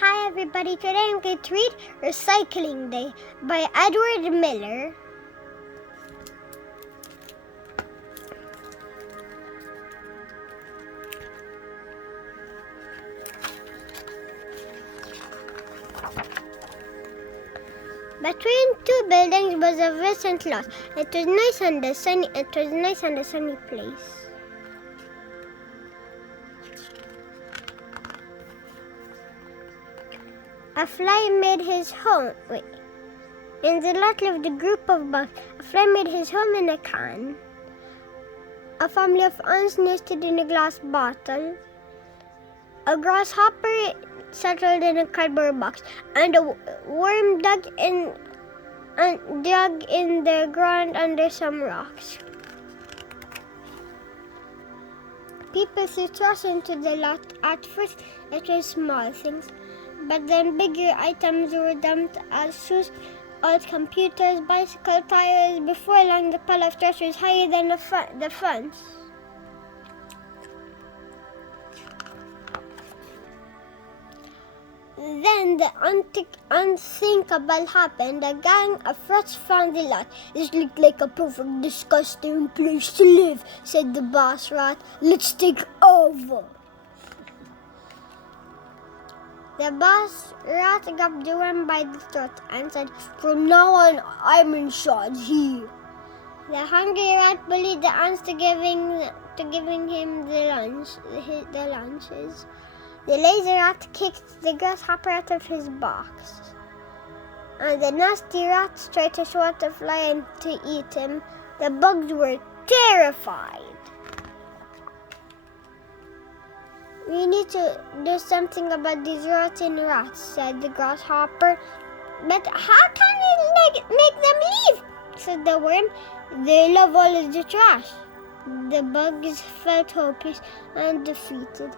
Hi everybody, today I'm going to read Recycling Day by Edward Miller. Between two buildings was a vacant lot. It was nice and a sunny place. A fly made his home. In the lot lived a group of bugs. A fly made his home in a can. A family of ants nested in a glass bottle. A grasshopper settled in a cardboard box, and a worm dug in the ground under some rocks. People threw trash into the lot. At first, it was small things. But then bigger items were dumped as shoes, old computers, bicycle tires. Before long, the pile of trash was higher than the fence. Then the unthinkable happened. A gang of rats found the lot. "This looked like a perfect, disgusting place to live," said the boss rat. "Let's take over." The boss rat grabbed the worm by the throat and said, "From now on, I'm in charge here." The hungry rat bullied the ants to giving him the lunches. The lazy rat kicked the grasshopper out of his box, and the nasty rats tried to swat the fly and to eat him. The bugs were terrified. "We need to do something about these rotten rats," said the grasshopper. "But how can we make them leave?" said the worm. "They love all of the trash." The bugs felt hopeless and defeated,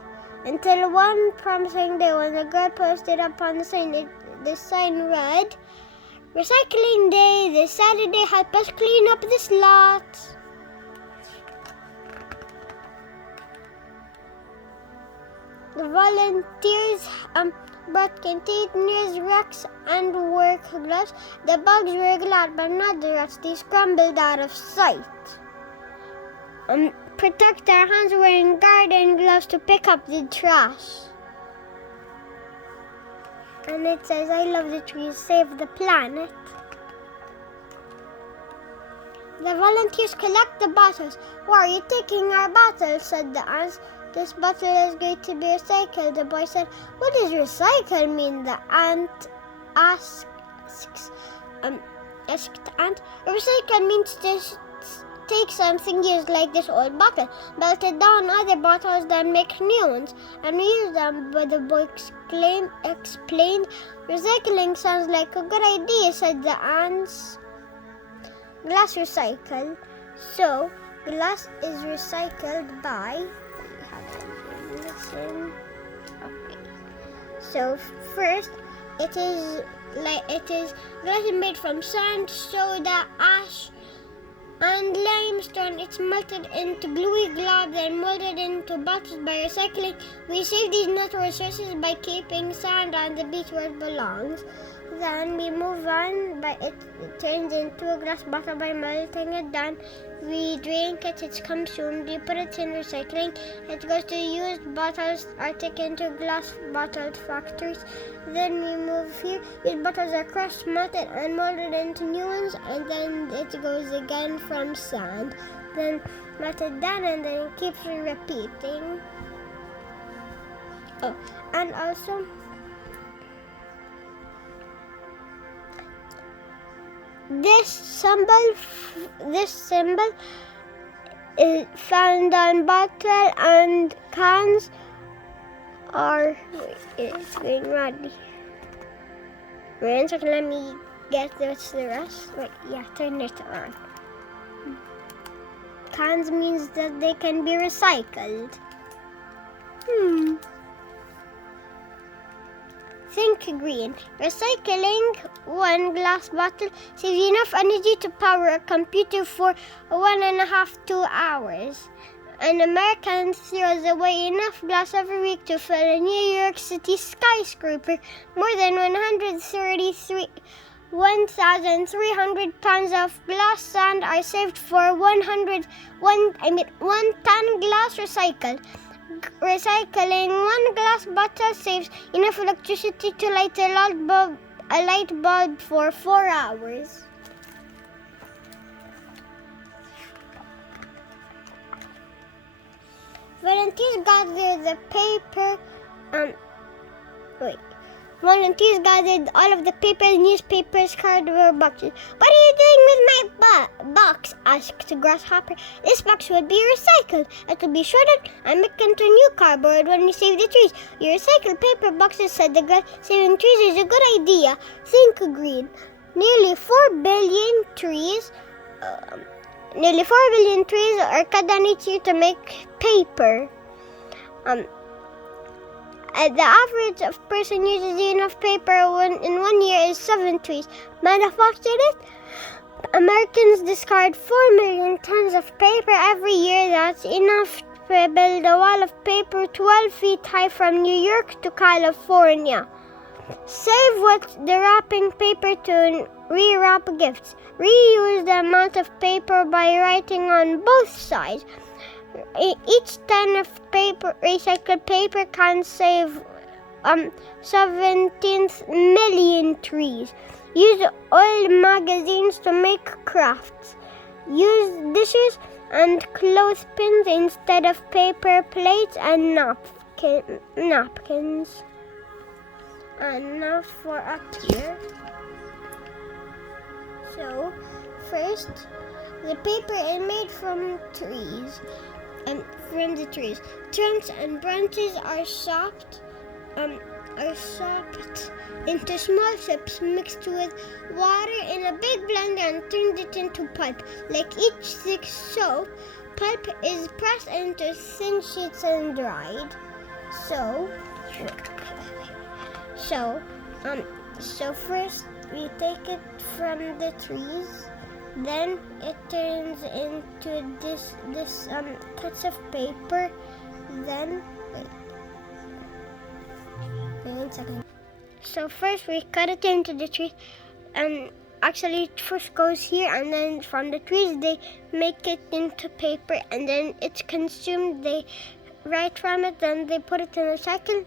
until one promising day when a girl posted up on the sign. The sign read, "Recycling Day, this Saturday, help us clean up this lot." The volunteers brought containers, racks, and work gloves. The bugs were glad, but not the rats. They scrambled out of sight. Protect our hands wearing garden gloves to pick up the trash. And it says, "I love the trees, save the planet." The volunteers collect the bottles. "Why are you taking our bottles?" said the ants. "This bottle is going to be recycled," the boy said. "What does recycle mean?" the ant asked. "Recycle means to take something used like this old bottle, melt it down other bottles, then make new ones and reuse them," but the boy explained. "Recycling sounds like a good idea," said the ants. Glass recycle. So glass is recycled by So first, glass is made from sand, soda, ash, and limestone. It's melted into gluey globs and molded into bottles. By recycling, we save these natural resources by keeping sand on the beach where it belongs. Then we move on, but it turns into a glass bottle by melting it down. We drink it, it's consumed. We put it in recycling. It goes to used bottles are taken to glass bottled factories. Then we move here. These bottles are crushed, melted, and molded into new ones, and then it goes again from sand. Then melted down, and then it keeps repeating. Oh, and also, This symbol is found on bottle and cans it's going ready. Wait a second, let me get the rest. Turn it on. Cans means that they can be recycled. Think green. Recycling one glass bottle saves enough energy to power a computer for 1.5 to 2 hours. An American throws away enough glass every week to fill a New York City skyscraper. More than 1,300 tons of glass sand are saved for 1 ton glass recycled. Recycling one glass bottle saves enough electricity to light a light bulb for 4 hours. Volunteers gathered all of the papers, newspapers, cardboard boxes. What are you doing with my box? Asked Grasshopper. This box will be recycled. It will be shredded and made into new cardboard when we save the trees. You recycle paper boxes, said the girl. Saving trees is a good idea. Think green. Nearly 4 billion trees are cut down each year to make paper. The average person uses enough paper in 1 year is 7 trees. Manufactured Americans discard 4 million tons of paper every year. That's enough to build a wall of paper 12 feet high from New York to California. Save the wrapping paper to rewrap gifts. Reuse the amount of paper by writing on both sides. Each ton of recycled paper can save 17 million trees. Use old magazines to make crafts. Use dishes and clothespins instead of paper plates and napkins. And now for a cure. So, first, the paper is made from trees. From the trees, trunks and branches are chopped into small chips mixed with water in a big blender and turned it into pulp. Like each thick soap, pulp is pressed into thin sheets and dried. So first we take it from the trees. Then it turns into this cuts of paper. Then wait 1 second. So first we cut it into the trees, and actually it first goes here, and then from the trees they make it into paper, and then it's consumed. They write from it, then they put it in a cycle.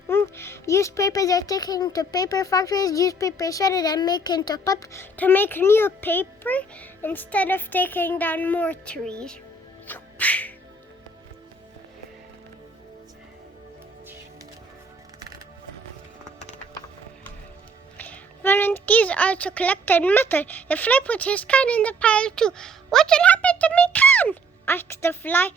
Used papers are taken to paper factories. Used paper is shredded and made into pulp to make new paper instead of taking down more trees. Volunteers also collected metal. The fly put his can in the pile too. What will happen to my can? Asked the fly.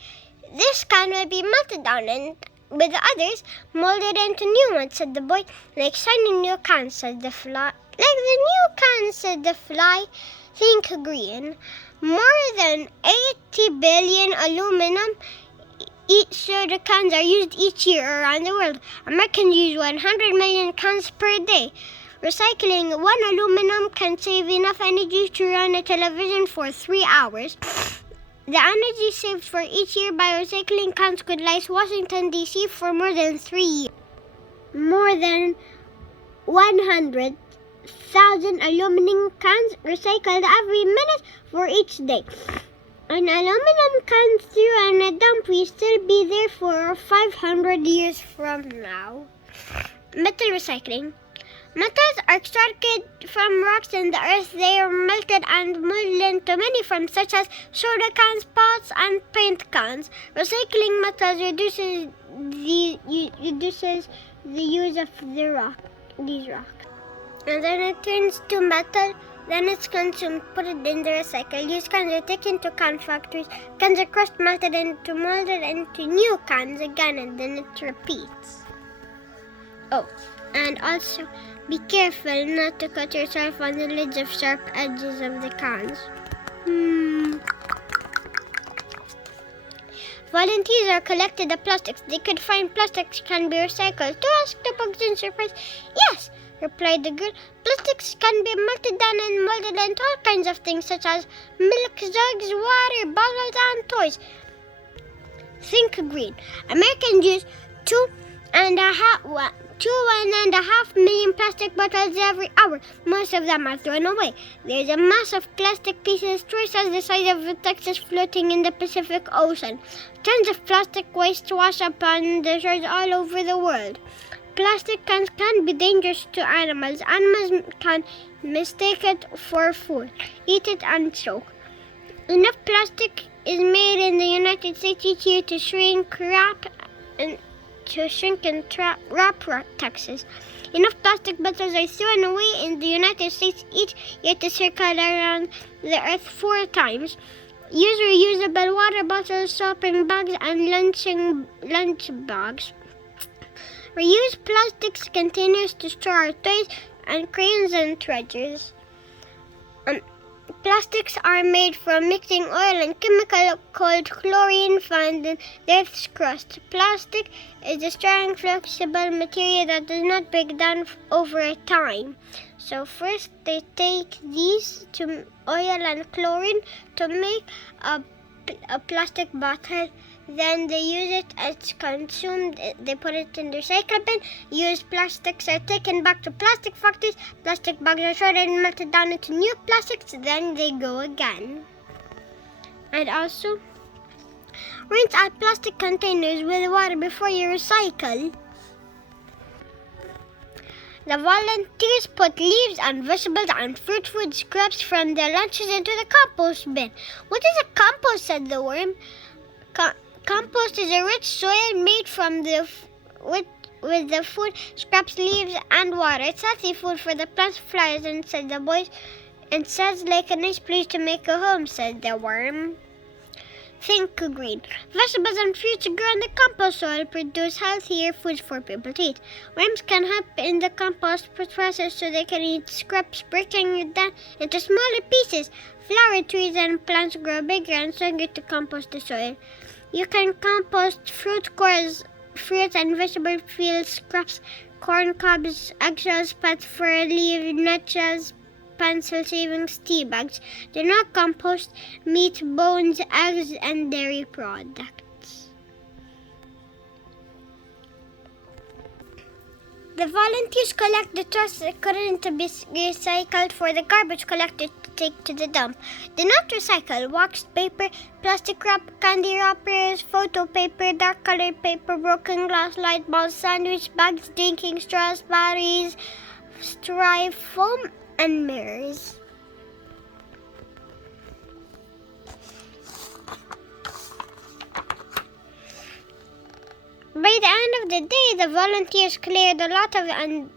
This can will be melted down and with the others molded into new ones, said the boy. Like shiny new cans, said the fly. Like the new cans, said the fly. Think green. More than 80 billion aluminum soda cans are used each year around the world. Americans use 100 million cans per day. Recycling one aluminum can save enough energy to run a television for 3 hours. The energy saved for each year by recycling cans could last Washington, D.C. for more than 3 years. More than 100,000 aluminum cans recycled every minute for each day. An aluminum can thrown in a dump will still be there for 500 years from now. Metal recycling. Metals are extracted from rocks in the earth. They are melted and molded into many forms, such as soda cans, pots, and paint cans. Recycling metals reduces the use of these rocks. And then it turns to metal. Then it's consumed. Put it in the recycle. Used cans are taken to can factories. Cans are crushed, molded into new cans again, and then it repeats. Oh, and also be careful not to cut yourself on the lids of sharp edges of the cans. Volunteers are collected the plastics. They could find plastics can be recycled. To ask the bugs in surprise. Yes, replied the girl. Plastics can be melted down and molded into all kinds of things, such as milk jugs, water bottles, and toys. Think green. Americans use 2.5 million plastic bottles every hour. Most of them are thrown away. There's a mass of plastic pieces twice as the size of Texas floating in the Pacific Ocean. Tons of plastic waste wash up on the shores all over the world. Plastic cans can be dangerous to animals. Animals can mistake it for food, eat it, and choke. Enough plastic is made in the United States each year to shrink and wrap taxes. Enough plastic bottles are thrown away in the United States each year to circle around the earth 4 times. Use reusable water bottles, shopping bags, and lunch bags. Reuse plastic containers to store our toys and crayons and treasures. Plastics are made from mixing oil and chemical called chlorine found in the Earth's crust. Plastic is a strong, flexible material that does not break down over time. So first they take these to oil and chlorine to make a plastic bottle. Then they use it as consumed. They put it in the recycle bin. Used plastics are taken back to plastic factories. Plastic bags are shredded and melted down into new plastics. Then they go again. And also, rinse out plastic containers with water before you recycle. The volunteers put leaves and vegetables and food scraps from their lunches into the compost bin. What is a compost? Said the worm. Compost is a rich soil made from with the food scraps, leaves, and water. It's healthy food for the plants, flowers, and said the boys. And sounds like a nice place to make a home, said the worm. Think green. Vegetables and fruits grown in the compost soil produce healthier foods for people to eat. Worms can help in the compost process so they can eat scraps, breaking it down into smaller pieces. Flower trees and plants grow bigger and stronger to compost the soil. You can compost fruits and vegetable peels, scraps, corn cobs, eggshells, pet fur, leaves, nutshells, pencil shavings, tea bags. Do not compost meat, bones, eggs, and dairy products. The volunteers collect the trash that couldn't be recycled for the garbage collector to take to the dump. Do not recycle waxed paper, plastic wrap, candy wrappers, photo paper, dark colored paper, broken glass, light bulbs, sandwich bags, drinking straws, batteries, styrofoam, and mirrors. By the end of the day, the volunteers cleared a lot and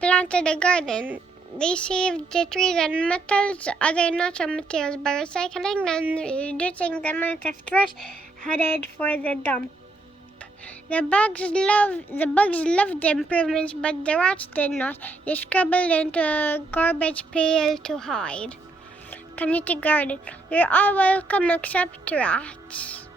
planted a garden. They saved the trees and metals, other natural materials by recycling and reducing the amount of trash headed for the dump. The bugs loved the improvements, but the rats did not. They scrambled into a garbage pail to hide. Community garden. You're all welcome except rats.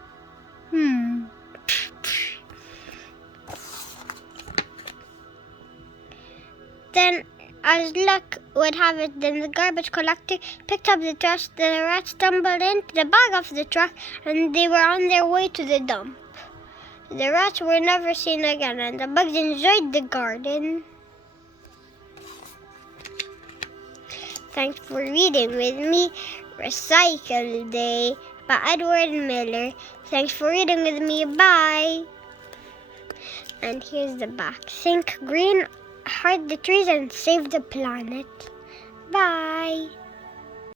Then, as luck would have it, then the garbage collector picked up the trash. The rats stumbled into the back of the truck, and they were on their way to the dump. The rats were never seen again, and the bugs enjoyed the garden. Thanks for reading with me Recycle Day by Edward Miller. Thanks for reading with me. Bye. And here's the back. Think green, hug the trees, and save the planet. Bye.